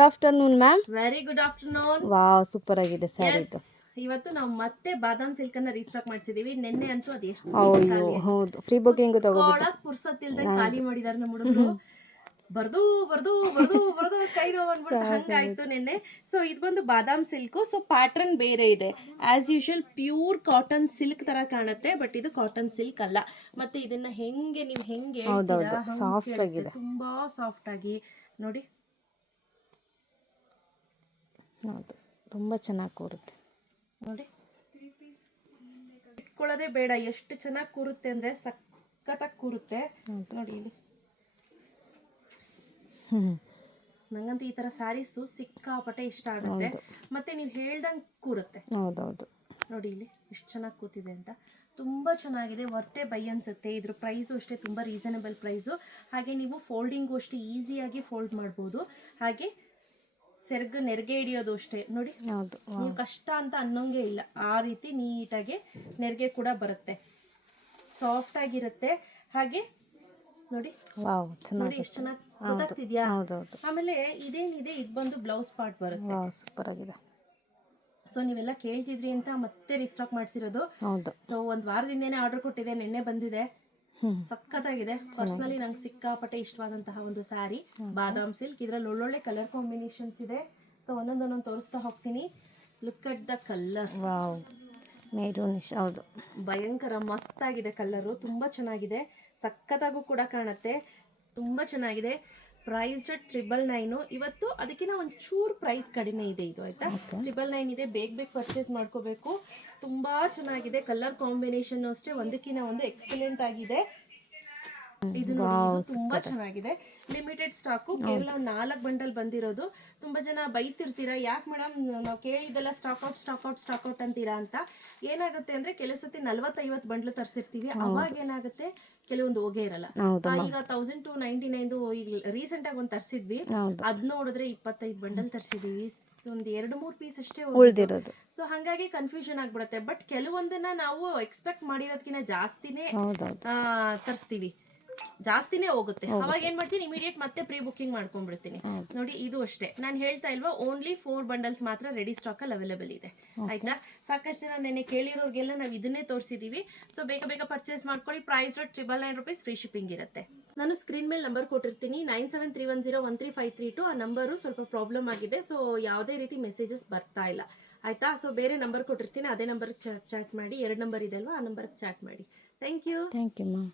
Good afternoon ma'am. Very good afternoon. Wow, super ಆಗಿದೆ ಸ್ಯಾರಿ ಇದು. ಇವತ್ತು ನಾವು ಮತ್ತೆ ಬಾದಾಮ್ ಸಿಲ್ಕ್ ಅನ್ನ ರೀಸ್ಟಾಕ್ ಮಾಡಿಸಿದೀವಿ. ನಿನ್ನೆ ಅಂತೂ ಅದು ಎಷ್ಟು ಅಯ್ಯೋ ಹೌದು, ಫ್ರೀ ಬುಕಿಂಗ್ ತಗೋಬಿಟ್ಟು ಪುರ್ಸತ್ತಿಲ್ದೆ ಖಾಲಿ ಮಾಡಿದಾರೆ ನಮ್ಮ ಹುಡುಗರು. ಬರ್ದು ಬರ್ದು ಬರ್ದು ಬರ್ದು ಕೈ ನೋವು ಅಂದ್ಬಿಟ್ಟು ಹಂಗಾಯ್ತು ನಿನ್ನೆ. ಸೊ ಇದು ಬಂದು ಬಾದಾಮ್ ಸಿಲ್ಕ್. ಸೊ ಪ್ಯಾಟರ್ನ್ ಬೇರೆ ಇದೆ. As usual pure cotton silk ತರ ಕಾಣುತ್ತೆ, ಬಟ್ ಇದು ಕಾಟನ್ ಸಿಲ್ಕ್ ಅಲ್ಲ. ಮತ್ತೆ ಇದನ್ನ ಹೆಂಗೆ ನೀವು ಹೆಂಗೆ ಹೇಳ್ತೀರಾ, ಸಾಫ್ಟ್ ಆಗಿದೆ, ತುಂಬಾ ಸಾಫ್ಟ್ ಆಗಿ ನೋಡಿ. ಹೌದು, ತುಂಬ ಚೆನ್ನಾಗಿ ಕೂರುತ್ತೆ ನೋಡಿ. ಇಟ್ಕೊಳ್ಳೋದೇ ಬೇಡ, ಎಷ್ಟು ಚೆನ್ನಾಗಿ ಕೂರುತ್ತೆ ಅಂದ್ರೆ ಸಖತ್ತಾಗಿ ಕೂರುತ್ತೆ ನೋಡಿ ಇಲ್ಲಿ. ನಂಗಂತೂ ಈ ತರ ಸ್ಯಾರೀಸು ಸಿಕ್ಕಾಪಟ್ಟೆ ಇಷ್ಟ ಆಗುತ್ತೆ. ಮತ್ತೆ ನೀವು ಹೇಳ್ದಂಗೆ ಕೂರುತ್ತೆ. ಹೌದೌದು, ನೋಡಿ ಇಲ್ಲಿ ಎಷ್ಟು ಚೆನ್ನಾಗಿ ಕೂತಿದೆ ಅಂತ. ತುಂಬಾ ಚೆನ್ನಾಗಿದೆ, ವರ್ತೆ ಬೈ ಅನ್ಸುತ್ತೆ. ಇದ್ರ ಪ್ರೈಸು ಅಷ್ಟೇ ತುಂಬಾ ರೀಸನಬಲ್ ಪ್ರೈಸು. ಹಾಗೆ ನೀವು ಫೋಲ್ಡಿಂಗು ಅಷ್ಟೇ ಈಸಿಯಾಗಿ ಫೋಲ್ಡ್ ಮಾಡ್ಬೋದು. ಹಾಗೆ ನೆರಿಗೆ ಹಿಡಿಯೋದು ಅಷ್ಟೇ ನೋಡಿ. ನೀವು ಕಷ್ಟ ಅಂತ ಅನ್ನೋಂಗೆ ಇಲ್ಲ, ಆ ರೀತಿ ನೀಟಾಗಿ ನೆರಿಗೆ ಕೂಡ ಬರುತ್ತೆ, ಸಾಫ್ಟ್ ಆಗಿರುತ್ತೆ. ಹಾಗೆ ನೋಡಿ ನೋಡಿ ಎಷ್ಟು ಚೆನ್ನಾಗಿ ಗೊತ್ತಾಗ್ತಿದ್ಯಾ. ಆಮೇಲೆ ಇದೇನಿದೆ, ಇದು ಬಂದು ಬ್ಲೌಸ್ ಪಾರ್ಟ್ ಬರುತ್ತೆ. ಸೂಪರ್ ಆಗಿದೆ. ಸೊ ನೀವೆಲ್ಲ ಕೇಳ್ತಿದ್ರಿ ಅಂತ ಮತ್ತೆ ರಿಸ್ಟಾಕ್ ಮಾಡಿಸಿರೋದು. ಸೊ ಒಂದ್ ವಾರದಿಂದನೇ ಆರ್ಡರ್ ಕೊಟ್ಟಿದೆ, ನಿನ್ನೆ ಬಂದಿದೆ. ಸಖತ್ತಾಗಿದೆ. ಪರ್ಸನಲಿ ನಂಗೆ ಸಿಕ್ಕಾಪಟ್ಟೆ ಇಷ್ಟವಾದಂತಹ ಒಂದು ಸ್ಯಾರಿ ಬಾದಾಮ್ ಸಿಲ್ಕ್. ಇದ್ರಲ್ಲಿ ಒಳ್ಳೊಳ್ಳೆ ಕಲರ್ ಕಾಂಬಿನೇಷನ್ಸ್ ಇದೆ. ಸೊ ಒಂದೊಂದೊಂದೊಂದು ತೋರಿಸ್ತಾ ಹೋಗ್ತೀನಿ. Look at the colour. Maroonish, ಹೌದು, ಭಯಂಕರ ಮಸ್ತ್ ಆಗಿದೆ ಕಲರು, ತುಂಬಾ ಚೆನ್ನಾಗಿದೆ. ಸಖತ್ತಾಗೂ ಕೂಡ ಕಾಣುತ್ತೆ, ತುಂಬಾ ಚೆನ್ನಾಗಿದೆ. ಪ್ರೈಸ್ 999. ಇವತ್ತು ಅದಕ್ಕಿಂತ ಒಂಚೂರು ಪ್ರೈಸ್ ಕಡಿಮೆ ಇದೆ ಇದು, ಆಯ್ತಾ. 999 ಇದೆ, ಬೇಗ ಪರ್ಚೇಸ್ ಮಾಡ್ಕೋಬೇಕು. ತುಂಬಾ ಚೆನ್ನಾಗಿದೆ. ಕಲರ್ ಕಾಂಬಿನೇಷನ್ ಅಷ್ಟೇ ಒಂದಕ್ಕಿಂತ ಒಂದು ಎಕ್ಸಲೆಂಟ್ ಆಗಿದೆ. ಇದು ನೋಡಿ, ತುಂಬಾ ಚೆನ್ನಾಗಿದೆ. ಲಿಮಿಟೆಡ್ ಸ್ಟಾಕು, ಕೇವಲ 4 ಬಂಡಲ್ ಬಂದಿರೋದು. ತುಂಬಾ ಜನ ಬೈತಿರ್ತೀರಾ, ಯಾಕೆ ಮೇಡಮ್ ನಾವು ಕೇಳಿದ್ದೆಲ್ಲ ಸ್ಟಾಕ್ ಔಟ್ ಅಂತೀರಾ ಅಂತ. ಏನಾಗುತ್ತೆ ಅಂದ್ರೆ ಕೆಲವು ಸತಿ 40-50 ಬಂಡ್ಲು ತರಿಸಿರ್ತೀವಿ, ಅವಾಗ ಏನಾಗುತ್ತೆ ಕೆಲವೊಂದು ಹೋಗೇ ಇರಲ್ಲ. ಈಗ 1299 ಈಗ ರೀಸೆಂಟ್ ಆಗಿ ಒಂದು ತರಿಸಿದ್ವಿ, ಅದ್ ನೋಡಿದ್ರೆ 25 ಬಂಡಲ್ ತರಿಸಿದೀವಿ, ಒಂದ್ 2-3 ಪೀಸ್ ಅಷ್ಟೇ ಉಳಿದಿರೋದು. ಸೊ ಹಂಗಾಗಿ ಕನ್ಫ್ಯೂಷನ್ ಆಗ್ಬಿಡುತ್ತೆ. ಬಟ್ ಕೆಲವೊಂದನ್ನ ನಾವು ಎಕ್ಸ್ಪೆಕ್ಟ್ ಮಾಡಿರೋದಕ್ಕಿಂತ ಜಾಸ್ತಿನೇ ತರಿಸ್ತೀವಿ, ಜಾಸ್ತಿನೇ ಹೋಗುತ್ತೆ. ಅವಾಗ ಏನ್ ಮಾಡ್ತೀನಿ, ಇಮಿಡಿಯೇಟ್ ಮತ್ತೆ ಪ್ರೀ ಬುಕಿಂಗ್ ಮಾಡ್ಕೊಂಡ್ಬಿಡ್ತೀನಿ. ನೋಡಿ ಇದು ಅಷ್ಟೇ, ನಾನು ಹೇಳ್ತಾ ಇಲ್ವಾ, ಓನ್ಲಿ 4 ಬಂಡಲ್ಸ್ ಮಾತ್ರ ರೆಡಿ ಸ್ಟಾಕ್ ಅಲ್ಲಿ ಅವೈಲೇಬಲ್ ಇದೆ, ಆಯ್ತಾ. ಸಾಕಷ್ಟು ಜನ ನೆನ್ನೆ ಕೇಳಿರೋರ್ಗೆಲ್ಲ ನಾವು ಇದನ್ನೇ ತೋರಿಸಿದೀವಿ. ಸೊ ಬೇಗ ಪರ್ಚೇಸ್ ಮಾಡ್ಕೊಳ್ಳಿ. ಪ್ರೈಸ್ 999 ರೂಪೀಸ್, ಫ್ರೀ ಶಿಪ್ಪಿಂಗ್ ಇರುತ್ತೆ. ನಾನು ಸ್ಕ್ರೀನ್ ಮೇಲೆ ನಂಬರ್ ಕೊಟ್ಟಿರ್ತೀನಿ, 9731013532. ಆ ನಂಬರು ಸ್ವಲ್ಪ ಪ್ರಾಬ್ಲಮ್ ಆಗಿದೆ, ಸೊ ಯಾವುದೇ ರೀತಿ ಮೆಸೇಜಸ್ ಬರ್ತಾ ಇಲ್ಲ, ಆಯ್ತಾ. ಸೊ ಬೇರೆ ನಂಬರ್ ಕೊಟ್ಟಿರ್ತೀನಿ, ಅದೇ ನಂಬರ್ಗೆ ಚಾಟ್ ಮಾಡಿ. 2 ನಂಬರ್ ಇದೆ ಅಲ್ವಾ, ಆ ನಂಬರ್ಗೆ ಚಾಟ್ ಮಾಡಿ. Thank you ma'am.